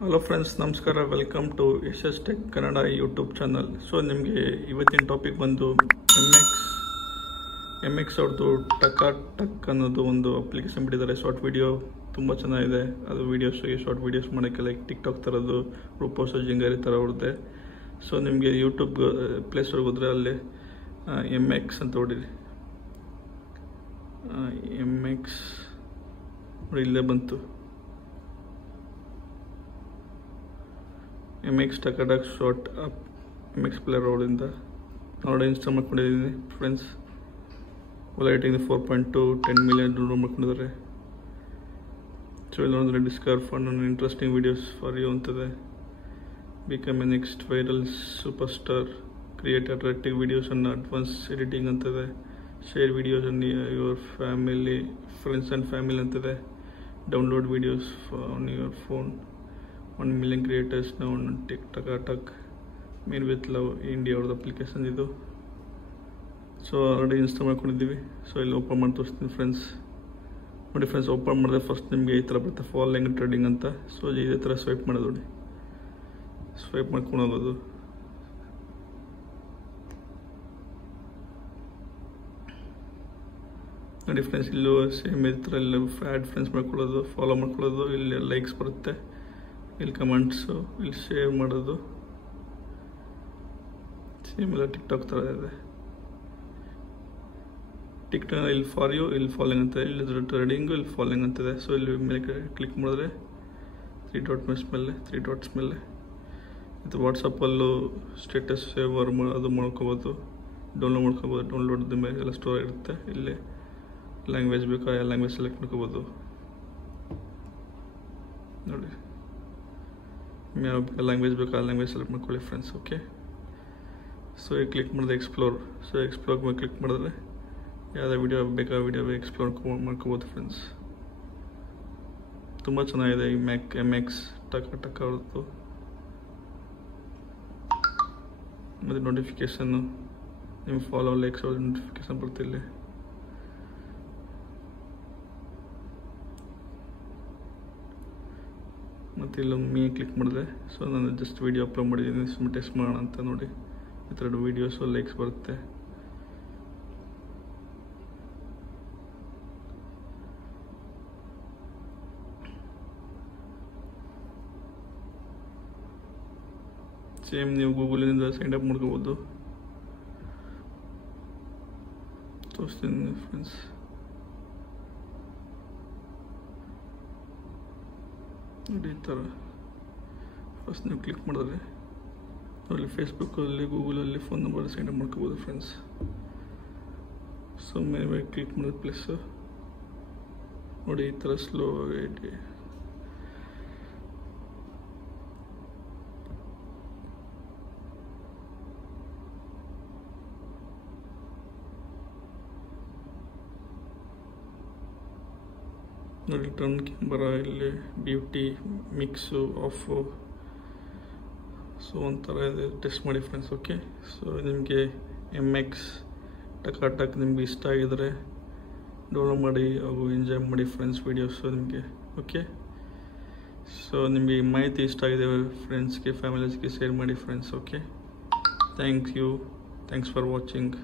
Hello friends, ನಮಸ್ಕಾರ. Welcome to Tech Kannada YouTube channel. So ನಿಮಗೆ ಇವತ್ತಿನ ಟಾಪಿಕ್ ಬಂದು ಎಮ್ ಎಕ್ಸ್ ಅವ್ರದ್ದು ಟಕ್ ಅನ್ನೋದು ಒಂದು ಅಪ್ಲಿಕೇಶನ್ ಬಿಟ್ಟಿದ್ದಾರೆ. ಶಾರ್ಟ್ ವಿಡಿಯೋ ತುಂಬ ಚೆನ್ನಾಗಿದೆ. ಅದು ಶಾರ್ಟ್ ವೀಡಿಯೋಸ್ ಮಾಡೋಕ್ಕೆ ಲೈಕ್ ಟಿಕ್ಟಾಕ್ ಥರದ್ದು ರೂಪೋಸೋ ಜಿಂಗಾರಿ ಥರ ಹೊಡೆದೆ. ಸೊ ನಿಮಗೆ ಯೂಟ್ಯೂಬ್ ಪ್ಲೇಸ್ಟೋರ್ಗೆ ಹೋದರೆ ಅಲ್ಲಿ ಎಮ್.ಎಕ್ಸ್ ಅಂತ ಹೊಡೀರಿ. ಎಮ್.ಎಕ್ಸ್ ನೋಡಿ, ಇಲ್ಲೇ ಬಂತು. Mx Takatak short app Mx player ಅವರಿಂದ ನೋಡಿ ಇನ್ಸ್ಟಾಲ್ ಮಾಡ್ಕೊಂಡಿದ್ದೀನಿ ಫ್ರೆಂಡ್ಸ್. ರೇಟಿಂಗ್ 4.2 10 ಮಿಲಿಯನ್ ಡೌನ್ಲೋಡ್ ಮಾಡ್ಕೊಂಡಿದ್ದಾರೆ. ಸೊ ಇಲ್ಲಿ ನೋಡಿದ್ರೆ discover fun and interesting videos for you ಅಂತದೆ. Become a next viral super star, create attractive videos and advance editing ಅಂತದೆ. Share videos and your family, friends and family ಅಂತದೆ. Download videos on your phone. 1 million creators ನಾವು Tech Kannada made with love India ಅವ್ರದ್ದು application ಇದು. So already install ಮಾಡ್ಕೊಂಡಿದ್ದೀವಿ. So ಇಲ್ಲಿ open ಮಾಡಿ ತೋರಿಸ್ತೀನಿ friends. ನೋಡಿ ಫ್ರೆಂಡ್ಸ್, ಓಪನ್ ಮಾಡಿದ್ರೆ ಫಸ್ಟ್ ನಿಮಗೆ ಈ ಥರ ಬರುತ್ತೆ, ಫಾಲೋಯಿಂಗ್ ಟ್ರೇಡಿಂಗ್ ಅಂತ. ಸೊ ಇದೇ ಥರ ಸ್ವೈಪ್ ಮಾಡೋದು ನೋಡಿ, ಸ್ವೈಪ್ ಮಾಡ್ಕೊಳೋದು. ನೋಡಿ ಫ್ರೆಂಡ್ಸ್, ಇಲ್ಲೂ ಸೇಮ್ ಈ ಥರ ಇಲ್ಲಿ ಆ್ಯಡ್ ಫ್ರೆಂಡ್ಸ್ ಮಾಡ್ಕೊಳ್ಳೋದು, ಫಾಲೋ ಮಾಡ್ಕೊಳ್ಳೋದು. ಇಲ್ಲಿ ಲೈಕ್ಸ್ ಬರುತ್ತೆ, ಇಲ್ಲಿ ಕಮೆಂಟ್ಸು, ಇಲ್ಲಿ ಶೇರ್ ಮಾಡೋದು. ಸೇಮ್ ಎಲ್ಲ ಟಿಕ್ಟಾಕ್ ಥರ ಇದೆ. ಟಿಕ್ಟಾಕ್ ಇಲ್ಲಿ ಫಾರ್ ಯು, ಇಲ್ಲಿ ಫಾಲೋಯಿಂಗ್ ಅಂತ, ಇಲ್ಲಿ ಟ್ರೇಡಿಂಗು, ಇಲ್ಲಿ ಫಾಲೋಯಿಂಗ್ ಅಂತಿದೆ. ಸೊ ಇಲ್ಲಿ ಮೇಲೆ ಕ್ಲಿಕ್ ಮಾಡಿದ್ರೆ ತ್ರೀ ಡಾಟ್ಸ್ ಮೇಲೆ ಇದು ವಾಟ್ಸಪ್ಪಲ್ಲೂ ಸ್ಟೇಟಸ್ ಸೇವ್ ಅದು ಮಾಡ್ಕೋಬೋದು, ಡೌನ್ಲೋಡ್ ಮಾಡ್ಕೋಬೋದು. ಡೌನ್ಲೋಡ್ದ ಮೇಲೆ ಎಲ್ಲ ಸ್ಟೋರ್ ಇರುತ್ತೆ. ಇಲ್ಲಿ ಲ್ಯಾಂಗ್ವೇಜ್ ಬೇಕಾ ಯಾವ ಲ್ಯಾಂಗ್ವೇಜ್ ಸೆಲೆಕ್ಟ್ ಮಾಡ್ಕೋಬೋದು ನೋಡಿ. ಯಾವ ಲ್ಯಾಂಗ್ವೇಜ್ ಬೇಕು ಆ ಲ್ಯಾಂಗ್ವೇಜ್ ಸೆಲೆಕ್ಟ್ ಮಾಡ್ಕೊಳ್ಳಿ ಫ್ರೆಂಡ್ಸ್. ಓಕೆ, ಸೊ ಈಗ ಕ್ಲಿಕ್ ಮಾಡಿದೆ ಎಕ್ಸ್ಪ್ಲೋರ್. ಸೊ ಎಕ್ಸ್ಪ್ಲೋರ್ ಮೇಲೆ ಕ್ಲಿಕ್ ಮಾಡಿದ್ರೆ ಯಾವುದೇ ವಿಡಿಯೋ ಬೇಕಾ ವಿಡಿಯೋ ಎಕ್ಸ್ಪ್ಲೋರ್ ಮಾಡ್ಕೋಬೋದು ಫ್ರೆಂಡ್ಸ್. ತುಂಬ ಚೆನ್ನಾಗಿದೆ ಈ ಎಮ್.ಎಕ್ಸ್ ಟಕ್ ಅವ್ರದ್ದು. ಮತ್ತು ನೋಟಿಫಿಕೇಷನ್ನು ನಿಮ್ಮ ಫಾಲೋ ಲೈಕ್ಸ್ ಅವ್ರ ನೋಟಿಫಿಕೇಷನ್ ಬರ್ತಿಲ್ಲ. ಮತ್ತು ಇಲ್ಲೊಮ್ಮೆ ಕ್ಲಿಕ್ ಮಾಡಿದ್ರೆ ಸೊ ನಾನು ಜಸ್ಟ್ ವೀಡಿಯೋ ಅಪ್ಲೋಡ್ ಮಾಡಿದ್ದೀನಿ, ಸುಮ್ಮನೆ ಟೆಸ್ಟ್ ಮಾಡೋಣ ಅಂತ. ನೋಡಿ ಈ ಥರ ವೀಡಿಯೋಸು ಲೈಕ್ಸ್ ಬರುತ್ತೆ. ಸೇಮ್ ನೀವು ಗೂಗಲಿಂದ ಸೈನ್ ಅಪ್ ಮಾಡ್ಕೋಬೋದು. ತೋರಿಸ್ತೀನಿ ಫ್ರೆಂಡ್ಸ್. ನೋಡಿ ಈ ಥರ ಫಸ್ಟ್ ನೀವು ಕ್ಲಿಕ್ ಮಾಡಿದ್ರೆ ಅಲ್ಲಿ ಫೇಸ್ಬುಕ್ಕಲ್ಲಿ, ಗೂಗಲಲ್ಲಿ ಫೋನ್ ನಂಬರ್ ಸೈನ್ ಅಪ್ ಮಾಡ್ಕೋಬೋದು ಫ್ರೆಂಡ್ಸ್. ಸೊ ಮೇಲೆ ಕ್ಲಿಕ್ ಮಾಡಿದ ಪ್ಲೇಸು ನೋಡಿ ಈ ಥರ ಸ್ಲೋ ಆಗಿ ನೋಡಿ. ಟರ್ನ್ ಕ್ಯಾಮ್ರಾ, ಇಲ್ಲಿ ಬ್ಯೂಟಿ, ಮಿಕ್ಸು, ಆಫು. ಸೊ ಒಂಥರ ಇದೆ, ಟೆಸ್ಟ್ ಮಾಡಿ ಫ್ರೆಂಡ್ಸ್. ಓಕೆ, ಸೊ ನಿಮಗೆ ಎಮ್.ಎಕ್ಸ್ ಟಕಾಟಕ್ ನಿಮ್ಗೆ ಇಷ್ಟ ಆಗಿದರೆ ಡೌನ್ಲೋಡ್ ಮಾಡಿ ಹಾಗೂ ಎಂಜಾಯ್ ಮಾಡಿ ಫ್ರೆಂಡ್ಸ್ ವೀಡಿಯೋಸು ನಿಮಗೆ. ಓಕೆ, ಸೊ ನಿಮಗೆ ಈ ಮಾಹಿತಿ ಇಷ್ಟ ಆಗಿದೆ ಫ್ರೆಂಡ್ಸ್ಗೆ, ಫ್ಯಾಮಿಲೀಸ್ಗೆ ಶೇರ್ ಮಾಡಿ friends. Okay, thanks for watching.